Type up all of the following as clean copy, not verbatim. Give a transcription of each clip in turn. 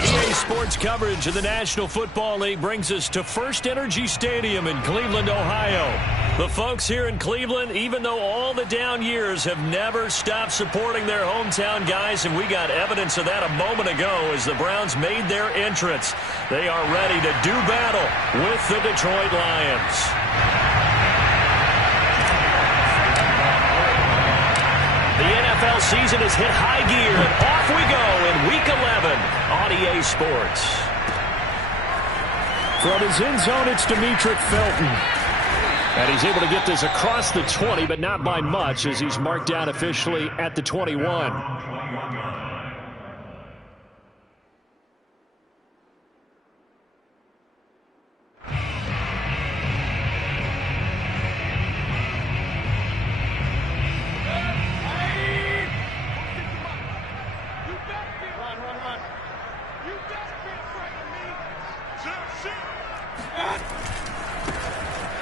EA Sports coverage of the National Football League brings us to First Energy Stadium in Cleveland, Ohio. The folks here in Cleveland, even though all the down years, have never stopped supporting their hometown guys, and we got evidence of that a moment ago as the Browns made their entrance. They are ready to do battle with the Detroit Lions. The NFL season has hit high gear, and off we go in Week 11 on EA Sports. From his end zone, it's Demetric Felton. And he's able to get this across the 20, but not by much, as he's marked down officially at the 21.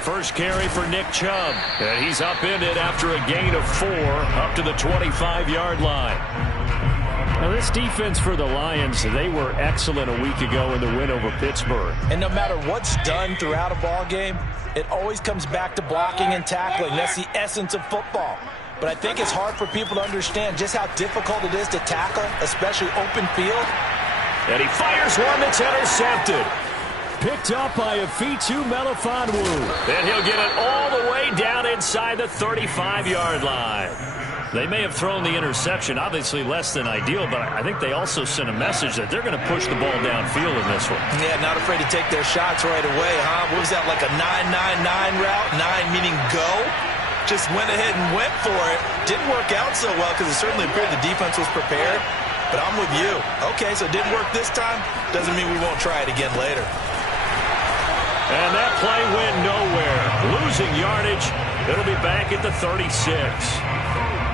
First carry for Nick Chubb, and he's upended after a gain of 4 up to the 25-yard line. Now, this defense for the Lions, they were excellent a week ago in the win over Pittsburgh. And no matter what's done throughout a ball game, it always comes back to blocking and tackling. That's the essence of football. But I think it's hard for people to understand just how difficult it is to tackle, especially open field. And he fires one that's intercepted. Picked up by Afitu Melifonwu. And he'll get it all the way down inside the 35-yard line. They may have thrown the interception, obviously less than ideal, but I think they also sent a message that they're going to push the ball downfield in this one. Yeah, not afraid to take their shots right away, huh? What was that, like a 9-9-9 route? 9 meaning go? Just went ahead and went for it. Didn't work out so well because it certainly appeared the defense was prepared. But I'm with you. Okay, so it didn't work this time. Doesn't mean we won't try it again later. And that play went nowhere. Losing yardage. It'll be back at the 36.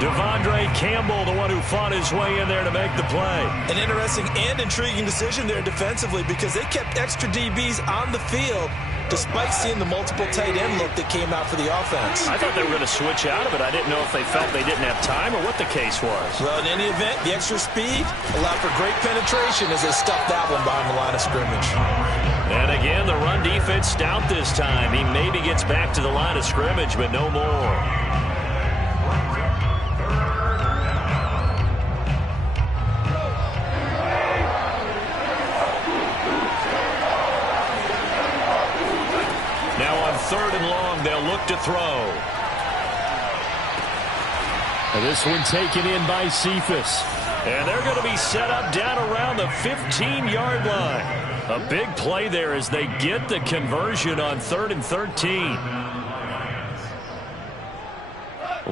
Devondre Campbell, the one who fought his way in there to make the play. An interesting and intriguing decision there defensively because they kept extra DBs on the field despite seeing the multiple tight end look that came out for the offense. I thought they were going to switch out of it. I didn't know if they felt they didn't have time or what the case was. Well, in any event, the extra speed allowed for great penetration as they stuffed that one behind the line of scrimmage. And again, the run defense stout this time. He maybe gets back to the line of scrimmage, but no more. Now on 3rd and long, they'll look to throw. And this one taken in by Cephas. And they're going to be set up down around the 15-yard line. A big play there as they get the conversion on 3rd and 13.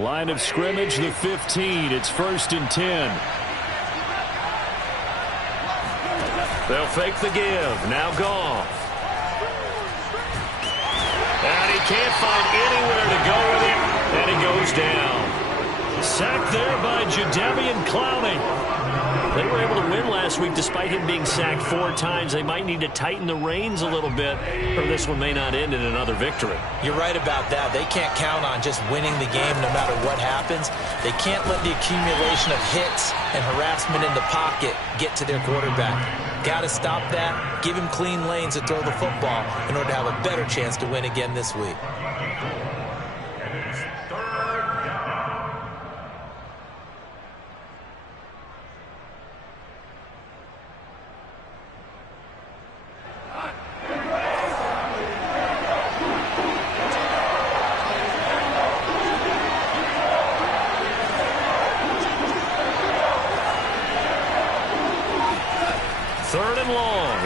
Line of scrimmage, the 15. It's 1st and 10. They'll fake the give. Now Goff. And he can't find anywhere to go with it. And he goes down. Sacked there by Jadeveon Clowney. They were able to win last week despite him being sacked 4 times. They might need to tighten the reins a little bit, or this one may not end in another victory. You're right about that. They can't count on just winning the game no matter what happens. They can't let the accumulation of hits and harassment in the pocket get to their quarterback. Got to stop that, give him clean lanes to throw the football in order to have a better chance to win again this week.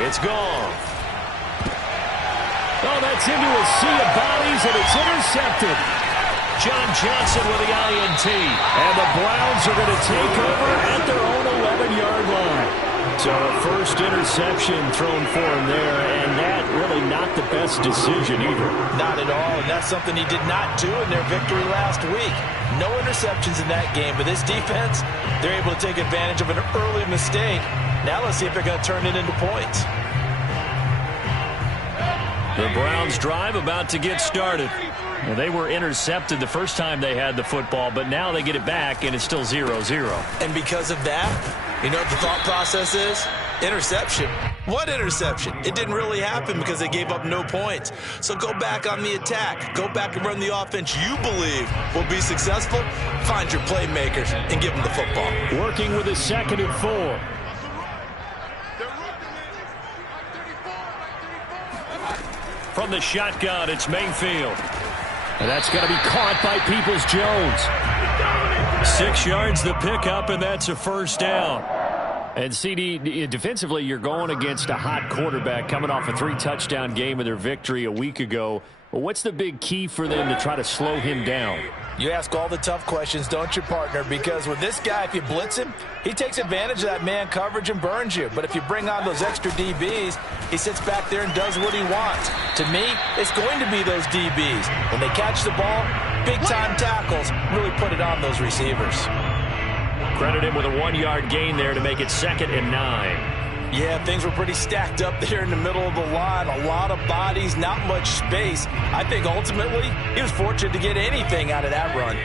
It's gone. Oh, that's into a sea of bodies, and it's intercepted. John Johnson with the INT. And the Browns are going to take over at their own 11-yard line. So a first interception thrown for him there, and that really not the best decision either. Not at all, and that's something he did not do in their victory last week. No interceptions in that game, but this defense, they're able to take advantage of an early mistake. Now let's see if they're going to turn it into points. The Browns drive about to get started. Well, they were intercepted the first time they had the football, but now they get it back, and it's still 0-0. And because of that, You know what the thought process is? Interception. What interception? It didn't really happen because they gave up no points. So go back on the attack. Go back and run the offense you believe will be successful. Find your playmakers and give them the football. Working with a 2nd and 4. From the shotgun, it's Mayfield. And that's going to be caught by Peoples-Jones. 6 yards the pickup, and that's a first down. And CD, defensively, you're going against a hot quarterback coming off a 3-touchdown game of their victory a week ago. Well, what's the big key for them to try to slow him down? You ask all the tough questions, don't you, partner? Because with this guy, if you blitz him, he takes advantage of that man coverage and burns you. But if you bring on those extra DBs, he sits back there and does what he wants. To me, it's going to be those DBs. When they catch the ball, big-time tackles really put it on those receivers. Credit him with a 1-yard gain there to make it 2nd and 9. Yeah, things were pretty stacked up there in the middle of the line. A lot of bodies, not much space. I think ultimately he was fortunate to get anything out of that run.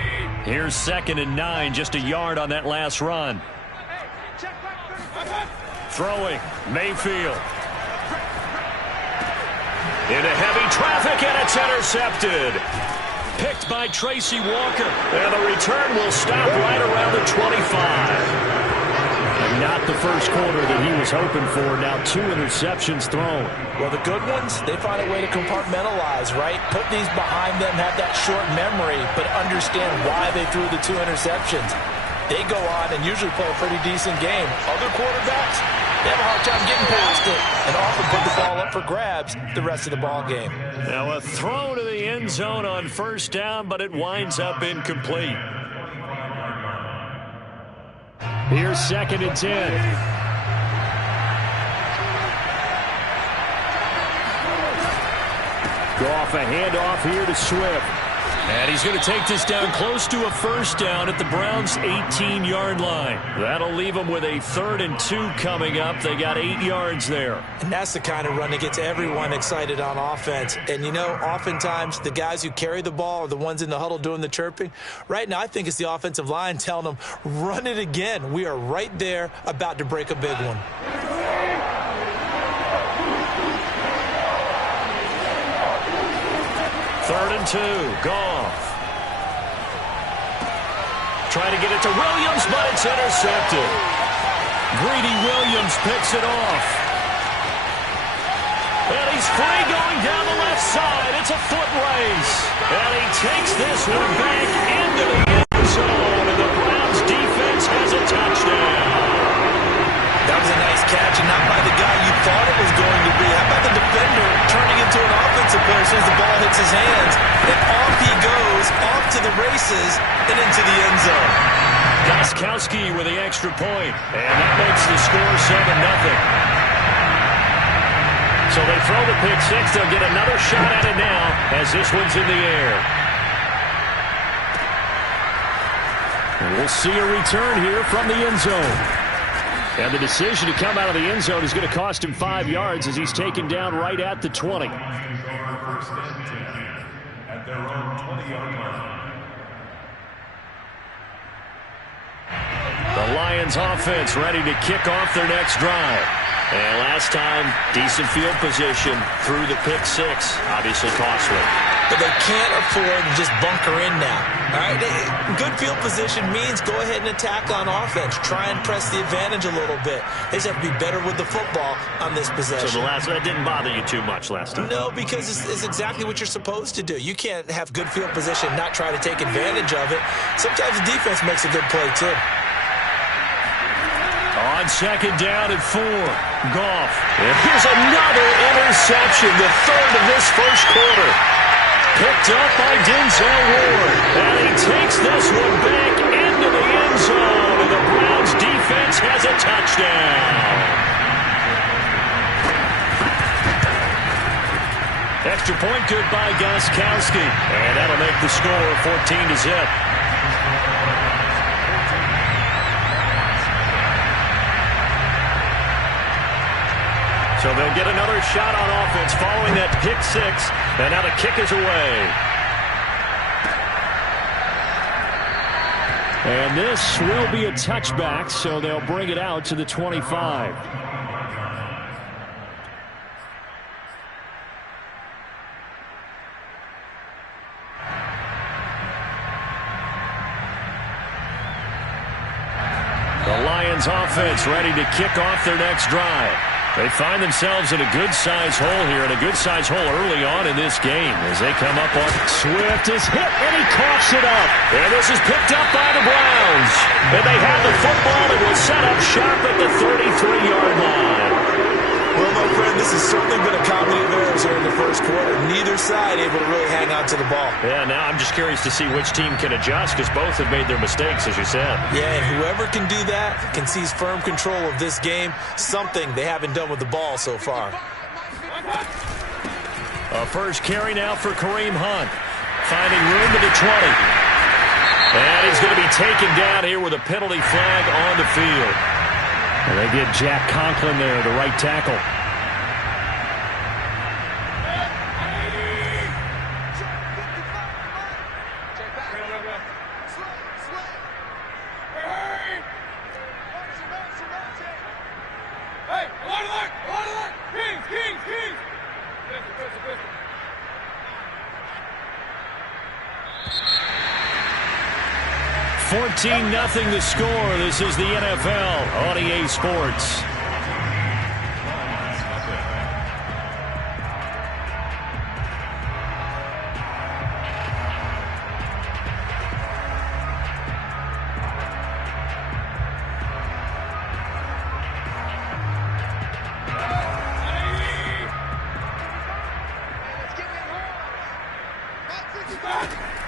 Here's 2nd and 9, just a yard on that last run. Throwing, Mayfield. Into heavy traffic, and it's intercepted. Picked by Tracy Walker. And the return will stop right around the 25. And not the first quarter that he was hoping for. Now 2 interceptions thrown. Well, the good ones, they find a way to compartmentalize, right? Put these behind them, have that short memory, but understand why they threw the 2 interceptions. They go on and usually play a pretty decent game. Other quarterbacks, they have a hard time getting past it and often put the ball up for grabs the rest of the ball game. Now a throw to the end zone on first down, but it winds up incomplete. Here's 2nd and 10. Goff, a handoff here to Swift. And he's going to take this down close to a first down at the Browns' 18-yard line. That'll leave them with a 3rd and 2 coming up. They got 8 yards there. And that's the kind of run that gets everyone excited on offense. And, you know, oftentimes the guys who carry the ball are the ones in the huddle doing the chirping. Right now, I think it's the offensive line telling them, run it again. We are right there about to break a big one. Third and 2, Goff. Trying to get it to Williams, but it's intercepted. Greedy Williams picks it off. And he's free going down the left side. It's a foot race. And he takes this one back into the end zone. And the Browns defense has a touchdown. That was a nice catch, and not by the guy you thought it was going to be. How about the defender turning into an offensive player as soon as the ball hits his hands? And off he goes, off to the races, and into the end zone. Gostkowski with the extra point, and that makes the score 7-0. So they throw the pick six. They'll get another shot at it now as this one's in the air. And we'll see a return here from the end zone. And the decision to come out of the end zone is going to cost him 5 yards as he's taken down right at the 20. The Lions offense ready to kick off their next drive. And last time, decent field position through the pick six. Obviously costly. But they can't afford to just bunker in now. All right, good field position means go ahead and attack on offense. Try and press the advantage a little bit. They just have to be better with the football on this possession. So that didn't bother you too much last time? No, because it's exactly what you're supposed to do. You can't have good field position and not try to take advantage of it. Sometimes the defense makes a good play, too. On second down at 4, Goff. And here's another interception, the third of this first quarter. Picked up by Denzel Ward. And he takes this one back into the end zone. And the Browns defense has a touchdown. Extra point good by Gostkowski. And that'll make the score 14-0. So they'll get another shot on offense following that pick six. And now the kick is away. And this will be a touchback, so they'll bring it out to the 25. The Lions offense ready to kick off their next drive. They find themselves in a good-sized hole here, and a good-sized hole early on in this game as they come up on Swift is hit, and he coughs it up. And this is picked up by the Browns. And they have the football and will set up shop at the 33-yard line. Well, my friend, this has certainly been a comedy of errors here in the first quarter. Neither side able to really hang on to the ball. Yeah, now I'm just curious to see which team can adjust because both have made their mistakes, as you said. Yeah, and whoever can do that can seize firm control of this game, something they haven't done with the ball so far. A first carry now for Kareem Hunt. Finding room to the 20. And he's going to be taken down here with a penalty flag on the field. And they get Jack Conklin there, the right tackle. Nothing the score. This is the NFL on EA Sports.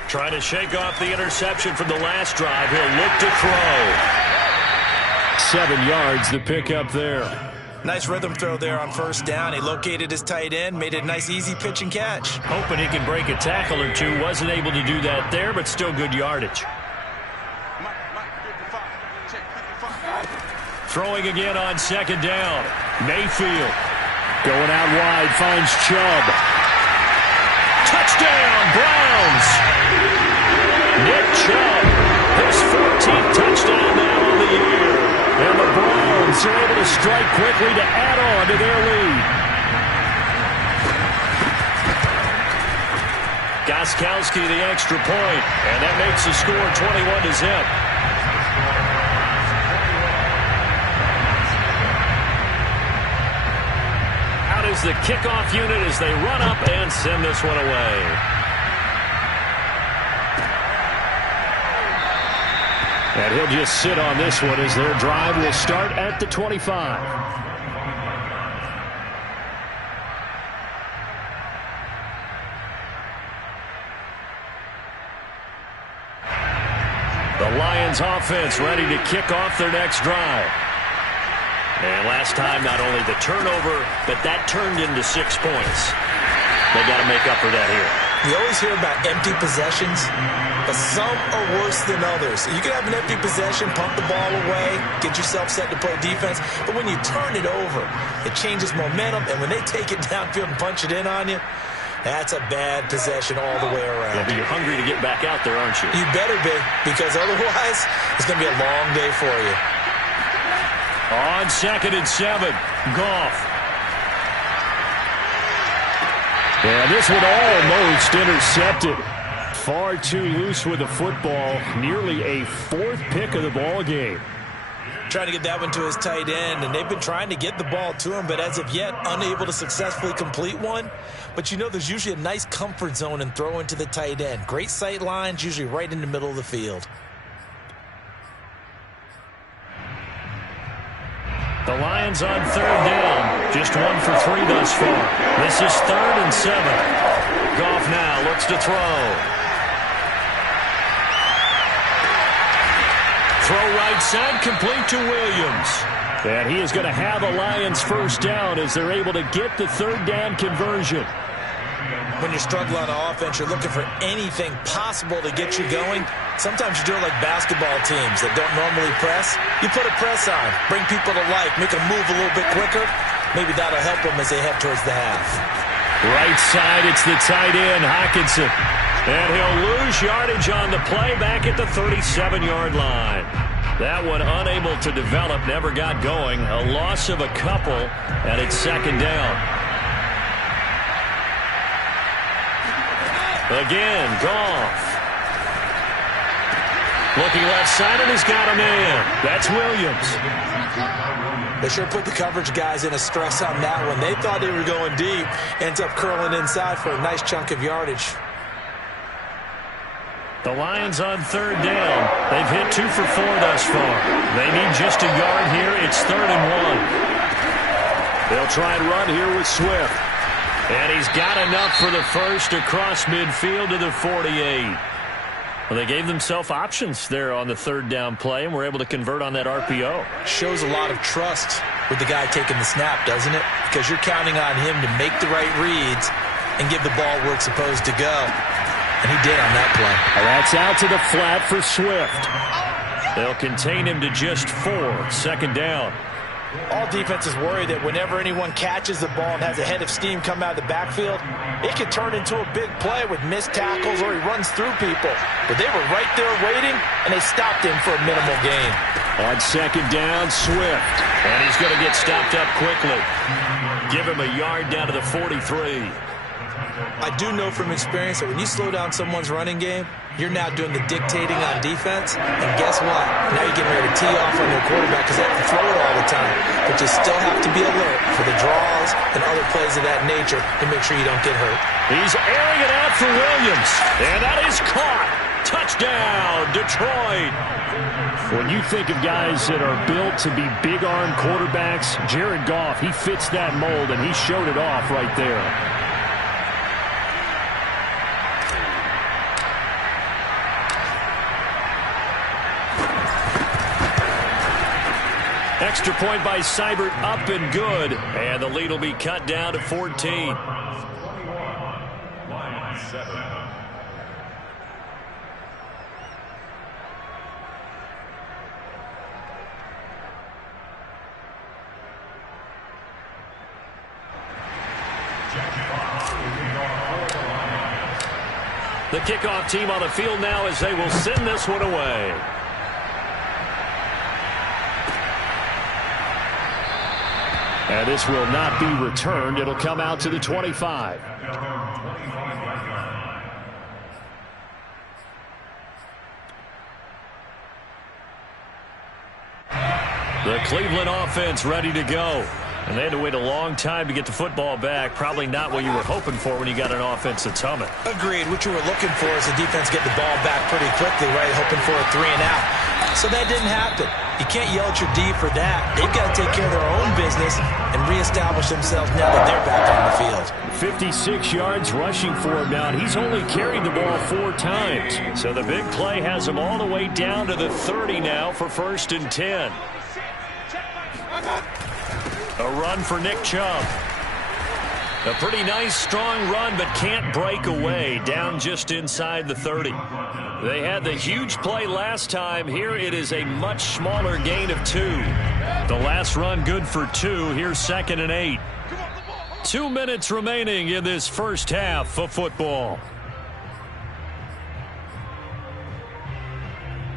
Trying to shake off the interception from the last drive. He'll look to throw. 7 yards the pickup there. Nice rhythm throw there on first down. He located his tight end, made a nice easy pitch and catch. Hoping he can break a tackle or two. Wasn't able to do that there, but still good yardage. Throwing again on second down. Mayfield going out wide, finds Chubb. Touchdown, Browns! Nick Chubb, his 14th touchdown now on the year. And the Browns are able to strike quickly to add on to their lead. Gostkowski the extra point, and that makes the score 21-0. Out is the kickoff unit as they run up and send this one away. And he'll just sit on this one as their drive will start at the 25. The Lions offense ready to kick off their next drive. And last time, not only the turnover, but that turned into 6 points. They got to make up for that here. You always hear about empty possessions, but some are worse than others. You can have an empty possession, pump the ball away, get yourself set to play defense, but when you turn it over, it changes momentum, and when they take it downfield and punch it in on you, that's a bad possession all the way around. Yeah, but you're hungry to get back out there, aren't you? You better be, because otherwise, it's going to be a long day for you. On 2nd and 7, Goff. And this one almost intercepted. Far too loose with the football. Nearly a 4th pick of the ball game. Trying to get that one to his tight end, and they've been trying to get the ball to him, but as of yet, unable to successfully complete one. But you know there's usually a nice comfort zone in throwing to the tight end. Great sight lines, usually right in the middle of the field. The Lions on 3rd down. Just 1 for 3 thus far. This is 3rd and 7. Goff now looks to throw. Throw right side, complete to Williams. And he is going to have a Lions first down as they're able to get the 3rd down conversion. When you're struggling on offense, you're looking for anything possible to get you going. Sometimes you do it like basketball teams that don't normally press. You put a press on, bring people to life, make them move a little bit quicker. Maybe that'll help them as they head towards the half. Right side, it's the tight end, Hockenson. And he'll lose yardage on the play back at the 37-yard line. That one unable to develop, never got going. A loss of a couple, and it's second down. Again, Goff. Looking left side, and he's got a man. That's Williams. They sure put the coverage guys in a stress on that one. They thought they were going deep. Ends up curling inside for a nice chunk of yardage. The Lions on third down. They've hit 2 for 4 thus far. They need just a yard here. It's 3rd and 1. They'll try and run here with Swift. And he's got enough for the first across midfield to the 48. Well, they gave themselves options there on the third down play and were able to convert on that RPO. Shows a lot of trust with the guy taking the snap, doesn't it? Because you're counting on him to make the right reads and give the ball where it's supposed to go. And he did on that play. Well, that's out to the flat for Swift. They'll contain him to just 4. Second down. All defenses worry that whenever anyone catches the ball and has a head of steam come out of the backfield, it could turn into a big play with missed tackles or he runs through people. But they were right there waiting, and they stopped him for a minimal gain. On second down, Swift. And he's going to get stopped up quickly. Give him a yard down to the 43. I do know from experience that when you slow down someone's running game, you're now doing the dictating on defense. And guess what? Now you're getting ready to tee off on their quarterback because they have to throw it all the time. But you still have to be alert for the draws and other plays of that nature to make sure you don't get hurt. He's airing it out for Williams. And that is caught. Touchdown, Detroit. When you think of guys that are built to be big-arm quarterbacks, Jared Goff, he fits that mold, and he showed it off right there. Extra point by Seibert, up and good. And the lead will be cut down to 14. The kickoff team on the field now as they will send this one away. And this will not be returned. It'll come out to the 25. The Cleveland offense ready to go. And they had to wait a long time to get the football back. Probably not what you were hoping for when you got an offense that's humming. Agreed. What you were looking for is the defense get the ball back pretty quickly, right? Hoping for a 3 and out. So that didn't happen. You can't yell at your D for that. They've got to take care of their own business and reestablish themselves now that they're back on the field. 56 yards rushing for him now. He's only carried the ball 4 times. So the big play has him all the way down to the 30 now for 1st and 10. A run for Nick Chubb. A pretty nice, strong run, but can't break away. Down just inside the 30. They had the huge play last time. Here it is a much smaller gain of 2. The last run good for 2. Here's 2nd and 8. 2 minutes remaining in this first half of football.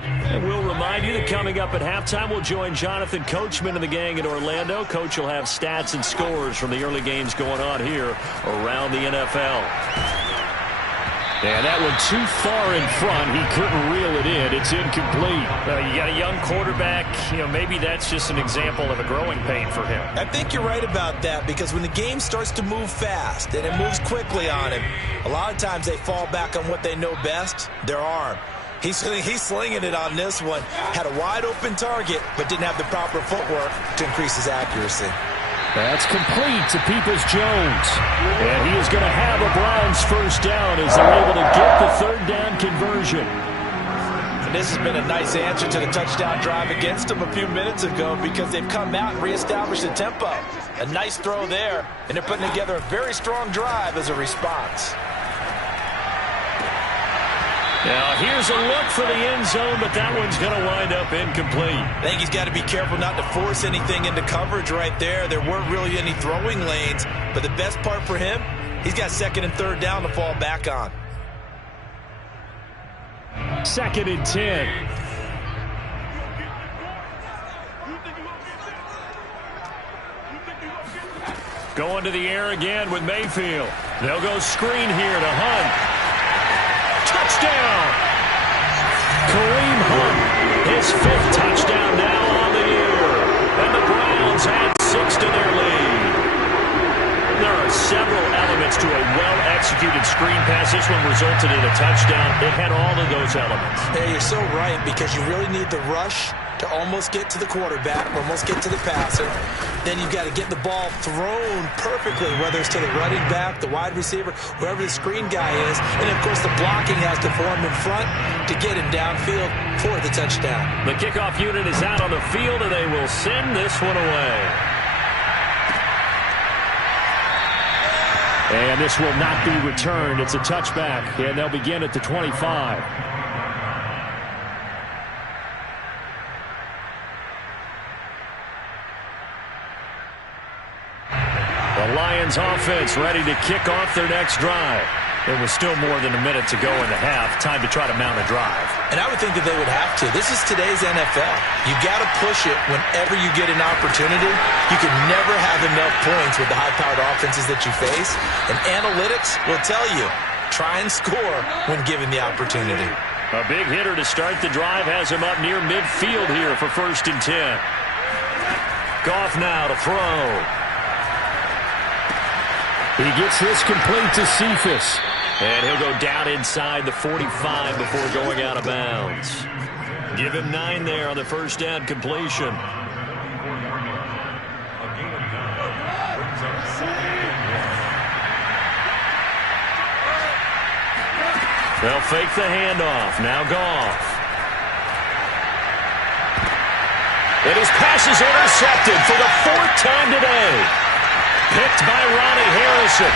And we'll remind you that coming up at halftime, we'll join Jonathan Coachman and the gang in Orlando. Coach will have stats and scores from the early games going on here around the NFL. And that one too far in front. He couldn't reel it in. It's incomplete. You got a young quarterback. Maybe that's just an example of a growing pain for him. I think you're right about that because when the game starts to move fast and it moves quickly on him, a lot of times they fall back on what they know best, their arm. He's slinging it on this one. Had a wide-open target, but didn't have the proper footwork to increase his accuracy. That's complete to Peoples-Jones. And he is going to have a Browns first down as they're able to get the 3rd down conversion. And this has been a nice answer to the touchdown drive against them a few minutes ago because they've come out and reestablished the tempo. A nice throw there, and they're putting together a very strong drive as a response. Now, here's a look for the end zone, but that one's going to wind up incomplete. I think he's got to be careful not to force anything into coverage right there. There weren't really any throwing lanes, but the best part for him, he's got 2nd and 3rd down to fall back on. 2nd and 10. Going to the air again with Mayfield. They'll go screen here to Hunt. Touchdown! Kareem Hunt, his 5th touchdown now on the year. And the Browns add 6 to their lead. There are several elements to a well-executed screen pass. This one resulted in a touchdown. It had all of those elements. Yeah, you're so right, because you really need the rush to almost get to the quarterback, almost get to the passer. Then you've got to get the ball thrown perfectly, whether it's to the running back, the wide receiver, whoever the screen guy is. And, of course, the blocking has to form in front to get him downfield for the touchdown. The kickoff unit is out on the field, and they will send this one away. And this will not be returned. It's a touchback, and they'll begin at the 25. The Lions offense ready to kick off their next drive. There was still more than a minute to go in the half. Time to try to mount a drive. And I would think that they would have to. This is today's NFL. You got to push it whenever you get an opportunity. You can never have enough points with the high-powered offenses that you face. And analytics will tell you, try and score when given the opportunity. A big hitter to start the drive has him up near midfield here for 1st and 10. Goff now to throw. He gets this complete to Cephas. And he'll go down inside the 45 before going out of bounds. Give him 9 there on the first down completion. They'll fake the handoff. Now Goff. And his pass is intercepted for the 4th time today. Picked by Ronnie Harrison.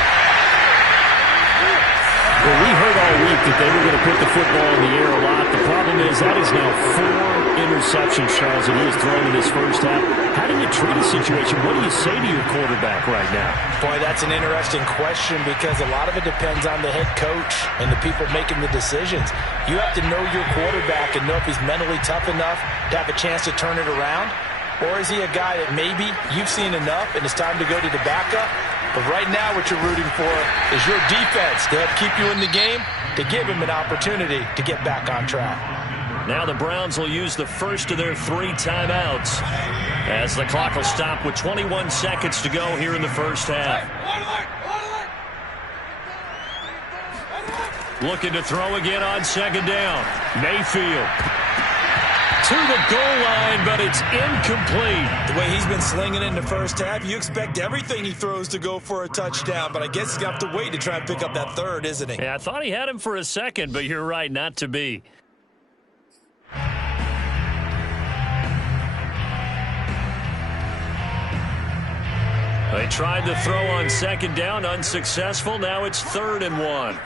Well, we heard all week that they were going to put the football in the air a lot. The problem is that is now 4 interceptions, Charles, that he has thrown in this first half. How do you treat a situation? What do you say to your quarterback right now? Boy, that's an interesting question, because a lot of it depends on the head coach and the people making the decisions. You have to know your quarterback and know if he's mentally tough enough to have a chance to turn it around. Or is he a guy that maybe you've seen enough and it's time to go to the backup? But right now what you're rooting for is your defense to help keep you in the game, to give him an opportunity to get back on track. Now the Browns will use the first of their 3 timeouts as the clock will stop with 21 seconds to go here in the first half. Looking to throw again on 2nd down. Mayfield to the goal line, but it's incomplete. The way he's been slinging it in the first half, you expect everything he throws to go for a touchdown, but I guess he's going to have to wait to try and pick up that 3rd, isn't he? Yeah, I thought he had him for a second, but you're right, not to be. They tried to throw on 2nd down, unsuccessful. Now it's 3rd and 1.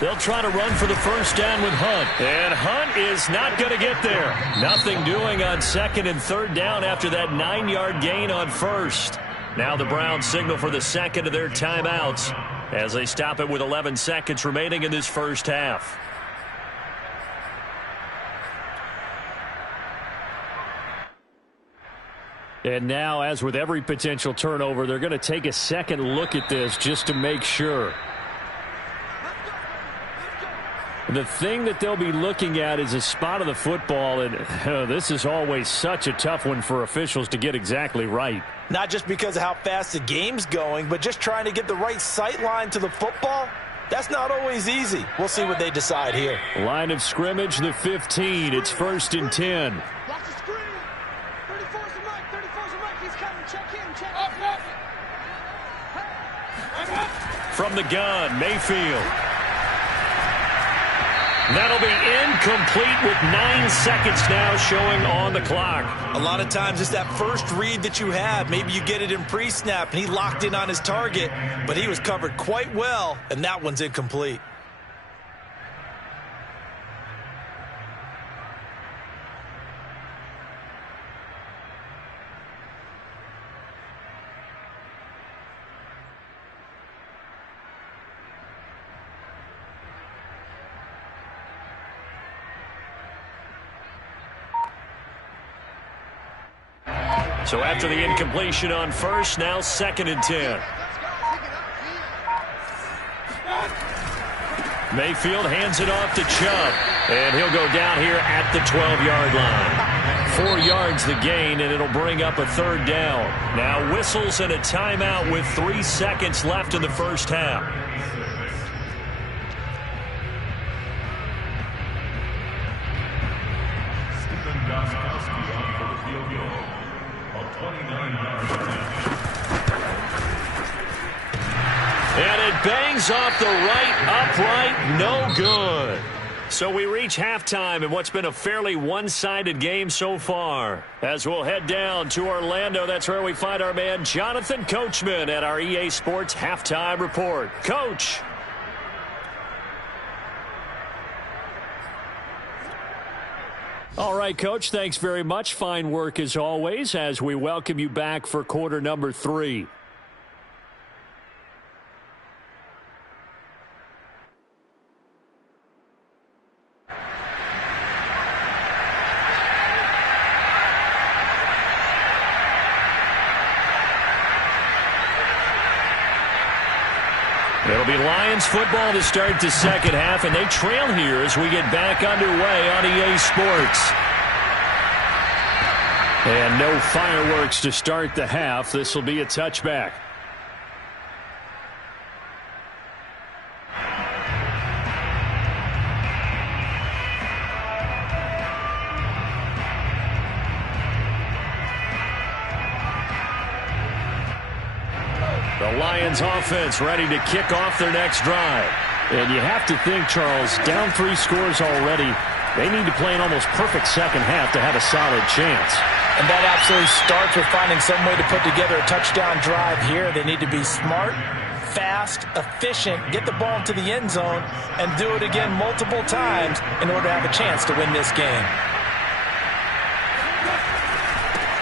They'll try to run for the first down with Hunt. And Hunt is not going to get there. Nothing doing on 2nd and 3rd down after that 9-yard gain on 1st. Now the Browns signal for the 2nd of their timeouts as they stop it with 11 seconds remaining in this first half. And now, as with every potential turnover, they're going to take a second look at this just to make sure. The thing that they'll be looking at is a spot of the football, and this is always such a tough one for officials to get exactly right. Not just because of how fast the game's going, but just trying to get the right sight line to the football. That's not always easy. We'll see what they decide here. Line of scrimmage, the 15. It's 1st and 10. Watch the screen. 34's the Mike. 34's the Mike. He's coming. Check him. Check him. From the gun, Mayfield. That'll be incomplete with 9 seconds now showing on the clock. A lot of times it's that first read that you have. Maybe you get it in pre-snap and he locked in on his target, but he was covered quite well, and that one's incomplete. So after the incompletion on first, now 2nd and 10. Mayfield hands it off to Chubb. And he'll go down here at the 12-yard line. 4 yards the gain, and it'll bring up a 3rd down. Now whistles and a timeout with 3 seconds left in the first half. And it bangs off the right upright, no good. So we reach halftime in what's been a fairly one-sided game so far. As we'll head down to Orlando, that's where we find our man Jonathan Coachman at our EA Sports Halftime Report. Coach. All right, Coach, thanks very much. Fine work as always as we welcome you back for quarter number 3. It'll be Lions football to start the second half, and they trail here as we get back underway on EA Sports. And no fireworks to start the half. This will be a touchback. The Lions offense ready to kick off their next drive. And you have to think, Charles, down 3 scores already. They need to play an almost perfect second half to have a solid chance. And that absolutely starts with finding some way to put together a touchdown drive here. They need to be smart, fast, efficient, get the ball into the end zone, and do it again multiple times in order to have a chance to win this game.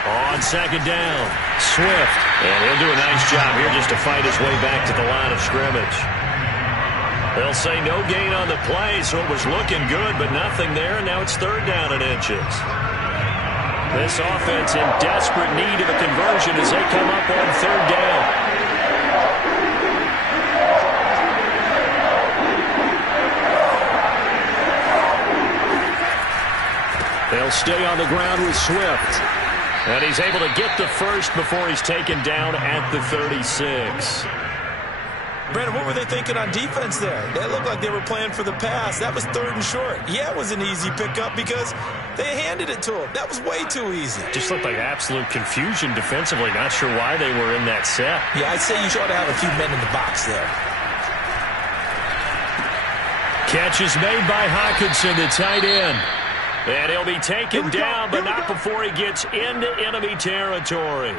On second down, Swift. And he'll do a nice job here just to fight his way back to the line of scrimmage. They'll say no gain on the play, so it was looking good, but nothing there, and now it's 3rd down and inches. This offense in desperate need of a conversion as they come up on 3rd down. They'll stay on the ground with Swift. And he's able to get the first before he's taken down at the 36. Brandon, what were they thinking on defense there? They looked like they were playing for the pass. That was 3rd and short. Yeah, it was an easy pickup because they handed it to him. That was way too easy. Just looked like absolute confusion defensively. Not sure why they were in that set. Yeah, I'd say you ought to have a few men in the box there. Catch is made by Hawkinson, the tight end. And he'll be taken down, but not before he gets into enemy territory.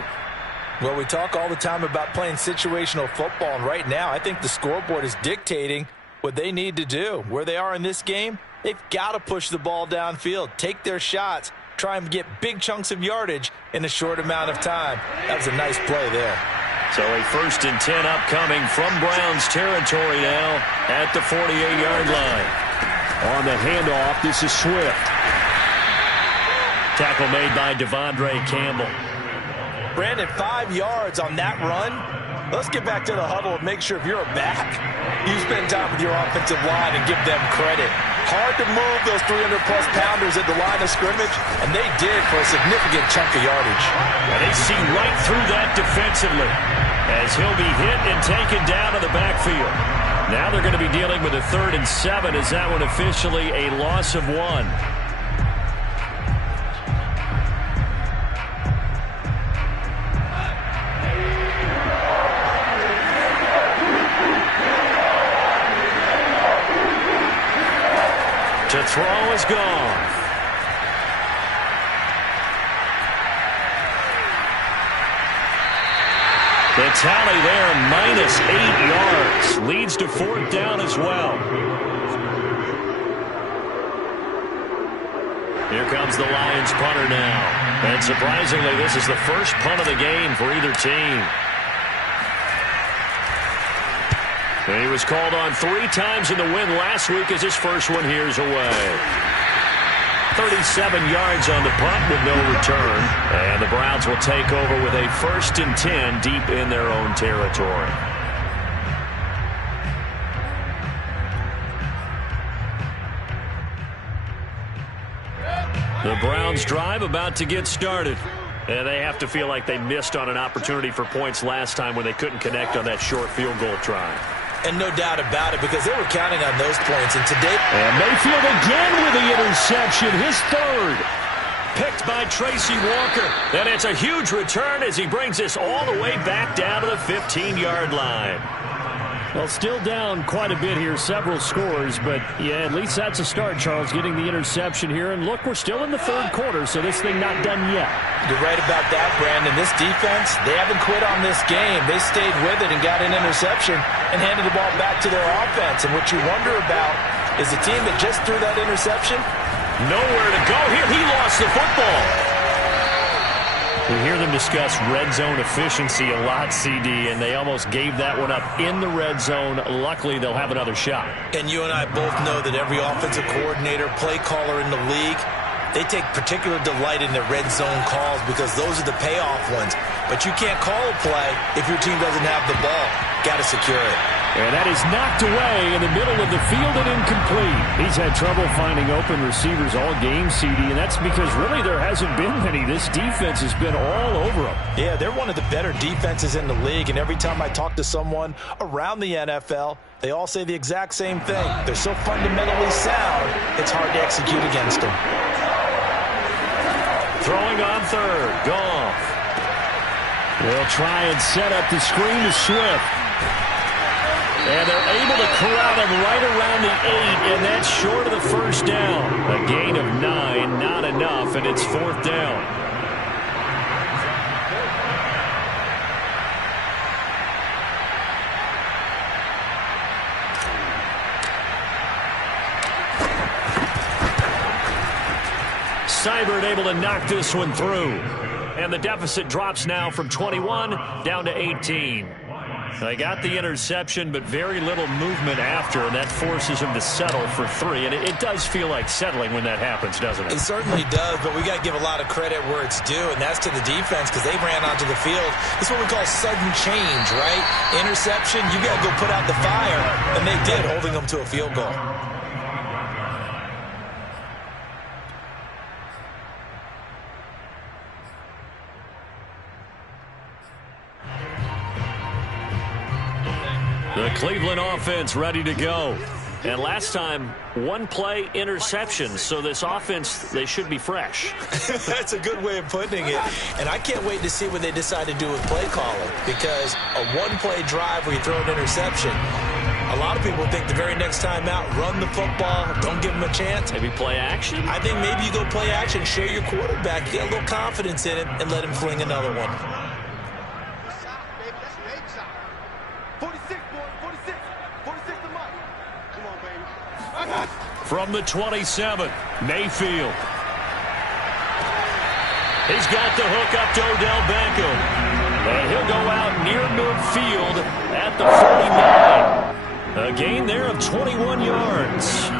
Well, we talk all the time about playing situational football, and right now I think the scoreboard is dictating what they need to do. Where they are in this game, they've got to push the ball downfield, take their shots, try and get big chunks of yardage in a short amount of time. That was a nice play there. So a 1st and 10 upcoming from Browns territory now at the 48-yard line. On the handoff, this is Swift. Tackle made by Devondre Campbell. Brandon, 5 yards on that run. Let's get back to the huddle and make sure if you're a back, you spend time with your offensive line and give them credit. Hard to move those 300-plus pounders at the line of scrimmage, and they did for a significant chunk of yardage. And they see right through that defensively as he'll be hit and taken down to the backfield. Now they're going to be dealing with a 3rd and 7 as that one officially a loss of 1. To throw is gone. The tally there, minus 8 yards. Leads to 4th down as well. Here comes the Lions punter now. And surprisingly, this is the first punt of the game for either team. And he was called on 3 times in the win last week as his first one here's away. 37 yards on the punt with no return. And the Browns will take over with a 1st and 10 deep in their own territory. The Browns drive about to get started. And they have to feel like they missed on an opportunity for points last time when they couldn't connect on that short field goal try. And no doubt about it, because they were counting on those points. And today, and Mayfield again with the interception, his 3rd. Picked by Tracy Walker. And it's a huge return as he brings us all the way back down to the 15-yard line. Well, still down quite a bit here, several scores, but yeah, at least that's a start, Charles, getting the interception here. And look, we're still in the 3rd quarter, so this thing not done yet. You're right about that, Brandon. This defense, they haven't quit on this game. They stayed with it and got an interception and handed the ball back to their offense. And what you wonder about is the team that just threw that interception. Nowhere to go here. He lost the football. We hear them discuss red zone efficiency a lot, CD, and they almost gave that one up in the red zone. Luckily, they'll have another shot. And you and I both know that every offensive coordinator, play caller in the league, they take particular delight in their red zone calls because those are the payoff ones. But you can't call a play if your team doesn't have the ball. Got to secure it. And that is knocked away in the middle of the field and incomplete. He's had trouble finding open receivers all game, CD, and that's because really there hasn't been many. This defense has been all over them. Yeah, they're one of the better defenses in the league, and every time I talk to someone around the NFL, they all say the exact same thing. They're so fundamentally sound, it's hard to execute against them. Throwing on 3rd, Goff. They'll try and set up the screen to Swift. And they're able to corral him right around the 8, and that's short of the 1st down. A gain of 9, not enough, and it's 4th down. Seibert able to knock this one through. And the deficit drops now from 21 down to 18. They got the interception, but very little movement after, and that forces him to settle for 3. And it does feel like settling when that happens, doesn't it? It certainly does, but we got to give a lot of credit where it's due, and that's to the defense because they ran onto the field. This is what we call sudden change, right? Interception, you got to go put out the fire, and they did, holding them to a field goal. The Cleveland offense ready to go. And last time, 1 play interception. So this offense, they should be fresh. That's a good way of putting it. And I can't wait to see what they decide to do with play calling. Because a 1-play drive where you throw an interception, a lot of people think the very next time out, run the football, don't give them a chance. Maybe play action? I think maybe you go play action, show your quarterback, get a little confidence in him, and let him fling another one. From the 27, Mayfield. He's got the hook up to Odell Beckham. And he'll go out near midfield at the 49. A gain there of 21 yards.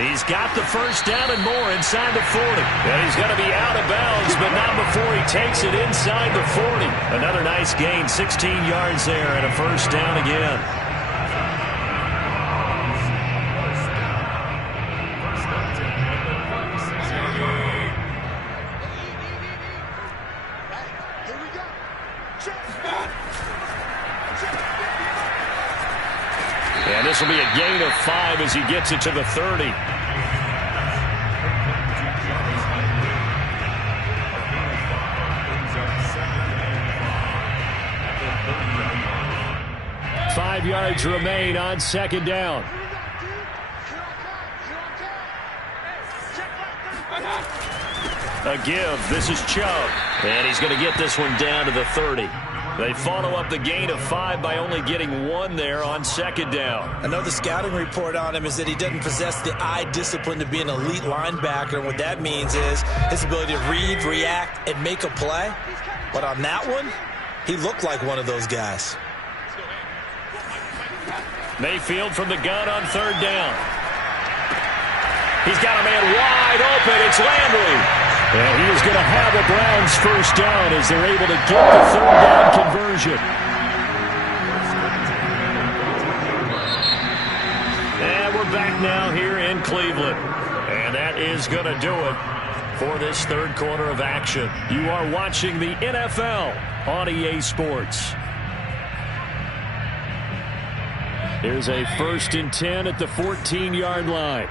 He's got the 1st down and more inside the 40. And he's going to be out of bounds, but not before he takes it inside the 40. Another nice gain, 16 yards there, and a 1st down again. And this will be a gain of 5 as he gets it to the 30. Five yards remain on 2nd down. A give. This is Chubb. And he's going to get this one down to the 30. They follow up the gain of 5 by only getting 1 there on second down. Another scouting report on him is that he doesn't possess the eye discipline to be an elite linebacker. And what that means is his ability to read, react, and make a play. But on that one, he looked like one of those guys. Mayfield from the gun on third down. He's got a man wide open. It's Landry. And he is going to have a Browns first down as they're able to get the third down conversion. And we're back now here in Cleveland. And that is going to do it for this third quarter of action. You are watching the NFL on EA Sports. Here's a 1st and 10 at the 14-yard line.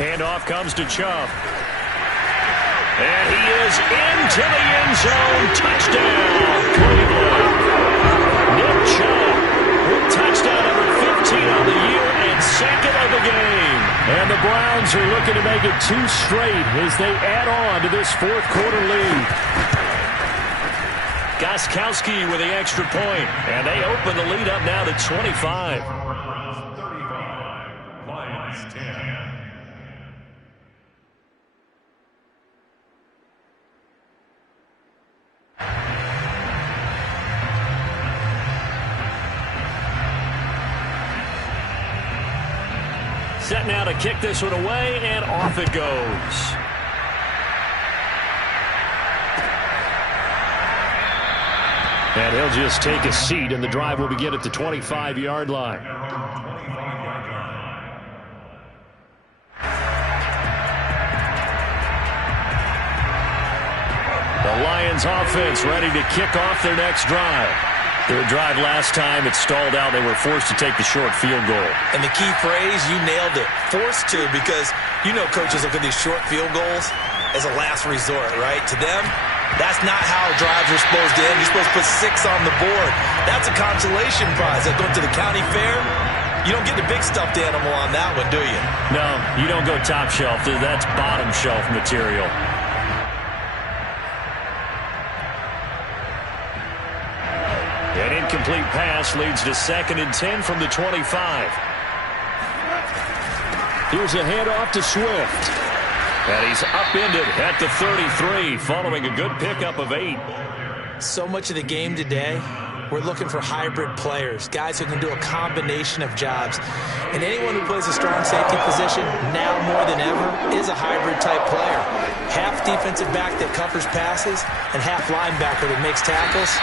Handoff comes to Chubb. And he is into the end zone. Touchdown, Cleveland. Nick Chubb with touchdown number 15 on the year and 2nd of the game. And the Browns are looking to make it 2 straight as they add on to this 4th quarter lead. Gostkowski with the extra point. And they open the lead up now to 25. Lions 10. Set now to kick this one away, and off it goes. And he'll just take a seat, and the drive will begin at the 25-yard line. The Lions offense ready to kick off their next drive. Their drive last time, it stalled out. They were forced to take the short field goal. And the key phrase, you nailed it, forced to, because you know coaches look at these short field goals as a last resort, right? To them, that's not how drives are supposed to end. You're supposed to put 6 on the board. That's a consolation prize. Like going to the county fair, you don't get the big stuffed animal on that one, do you? No, you don't go top shelf. That's bottom shelf material. An incomplete pass leads to 2nd and 10 from the 25. Here's a handoff to Swift. And he's upended at the 33 following a good pickup of 8. So much of the game today, we're looking for hybrid players, guys who can do a combination of jobs. And anyone who plays a strong safety position, now more than ever, is a hybrid-type player. Half defensive back that covers passes and half linebacker that makes tackles.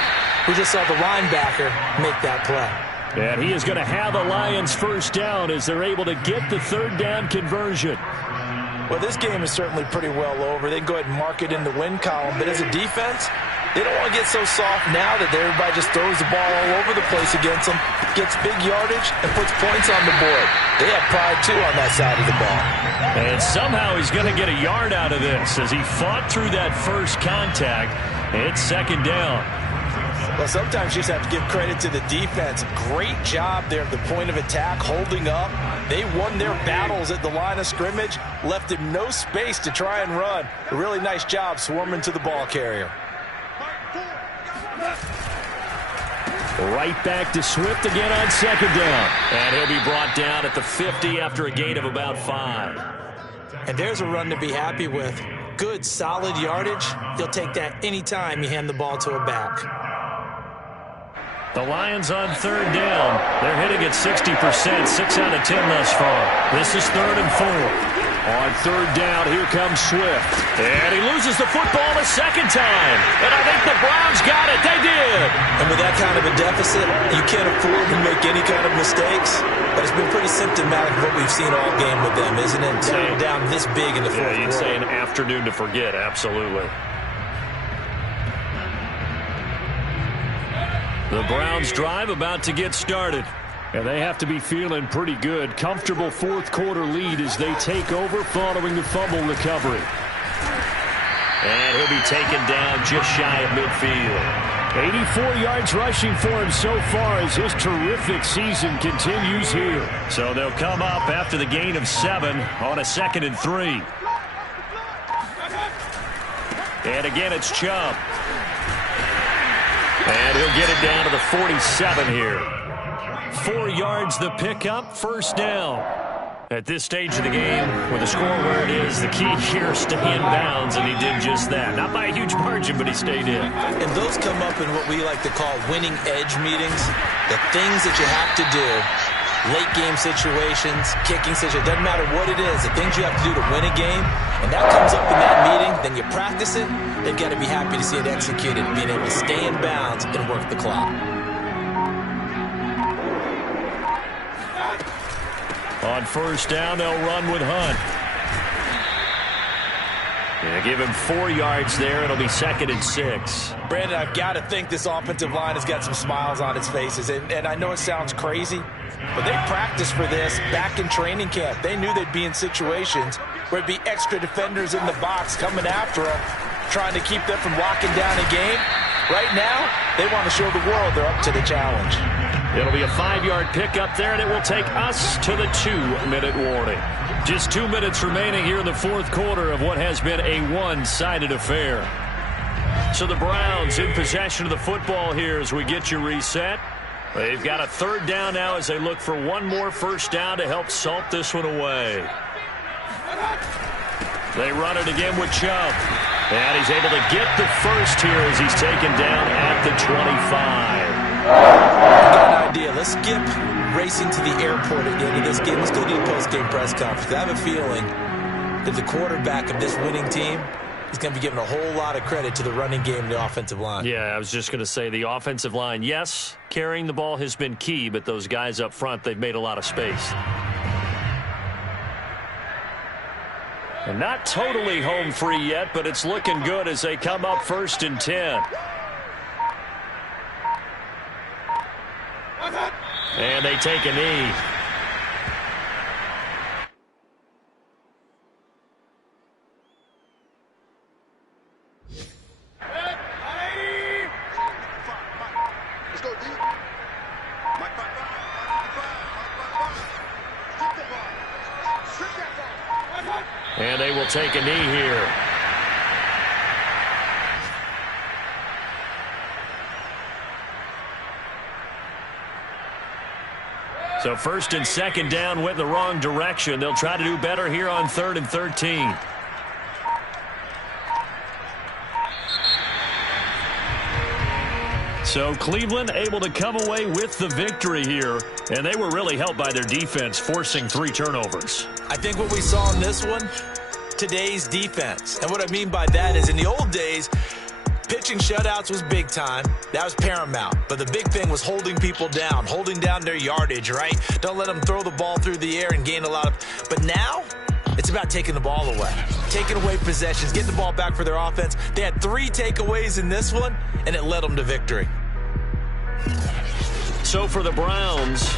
We just saw the linebacker make that play. And he is going to have a Lions first down as they're able to get the third down conversion. Well, this game is certainly pretty well over. They can go ahead and mark it in the win column. But as a defense, they don't want to get so soft now that everybody just throws the ball all over the place against them, gets big yardage, and puts points on the board. They have pride, too, on that side of the ball. And somehow he's going to get a yard out of this as he fought through that first contact. It's 2nd down. Well, sometimes you just have to give credit to the defense. Great job there at the point of attack, holding up. They won their battles at the line of scrimmage, left him no space to try and run. A really nice job swarming to the ball carrier. Right back to Swift again on 2nd down. And he'll be brought down at the 50 after a gain of about 5. And there's a run to be happy with. Good, solid yardage. You'll take that anytime you hand the ball to a back. The Lions on 3rd down. They're hitting at 60%, 6 out of 10 thus far. This is 3rd and 4. On 3rd down, here comes Swift. And he loses the football a 2nd time. And I think the Browns got it. They did. And with that kind of a deficit, you can't afford to make any kind of mistakes. But it's been pretty symptomatic of what we've seen all game with them, isn't it? Down this big in the 4th quarter. You'd say an afternoon to forget, absolutely. The Browns drive about to get started. And they have to be feeling pretty good. Comfortable 4th quarter lead as they take over following the fumble recovery. And he'll be taken down just shy of midfield. 84 yards rushing for him so far as his terrific season continues here. So they'll come up after the gain of 7 on a 2nd and 3. And again, it's Chubb. And he'll get it down to the 47 here. 4 yards the pickup, first down. At this stage of the game, with the score where it is, the key here is stay in bounds, and he did just that. Not by a huge margin, but he stayed in. And those come up in what we like to call winning edge meetings. The things that you have to do, late game situations, kicking situations, doesn't matter what it is, the things you have to do to win a game, and that comes up in that meeting, then you practice it, they've got to be happy to see it executed, being able to stay in bounds and work the clock. On first down, they'll run with Hunt. Yeah, give him 4 yards there. It'll be 2nd and 6. Brandon, I've got to think this offensive line has got some smiles on its faces. And I know it sounds crazy, but they practiced for this back in training camp. They knew they'd be in situations where it'd be extra defenders in the box coming after them, trying to keep them from locking down a game. Right now, they want to show the world they're up to the challenge. It'll be a 5-yard pickup there, and it will take us to the 2-minute warning. Just 2 minutes remaining here in the fourth quarter of what has been a one-sided affair. So the Browns in possession of the football here as we get you reset. They've got a 3rd down now as they look for one more first down to help salt this one away. They run it again with Chubb. And he's able to get the first here as he's taken down at the 25. I've got an idea. Let's skip racing to the airport at the end of this game. Let's go to the post-game press conference. I have a feeling that the quarterback of this winning team is going to be giving a whole lot of credit to the running game and the offensive line. Yeah, I was just going to say the offensive line, yes, carrying the ball has been key, but those guys up front, they've made a lot of space. And not totally home free yet, but it's looking good as they come up 1st and 10. And they take a knee. Let's go deep. And they will take a knee here. So 1st and 2nd down went the wrong direction. They'll try to do better here on 3rd and 13. So Cleveland able to come away with the victory here, and they were really helped by their defense, forcing 3 turnovers. I think what we saw in this one, today's defense. And what I mean by that is in the old days, pitching shutouts was big time. That was paramount. But the big thing was holding people down, holding down their yardage, right? Don't let them throw the ball through the air and gain a lot of... But now, it's about taking the ball away. Taking away possessions, getting the ball back for their offense. They had 3 takeaways in this one, and it led them to victory. So for the Browns,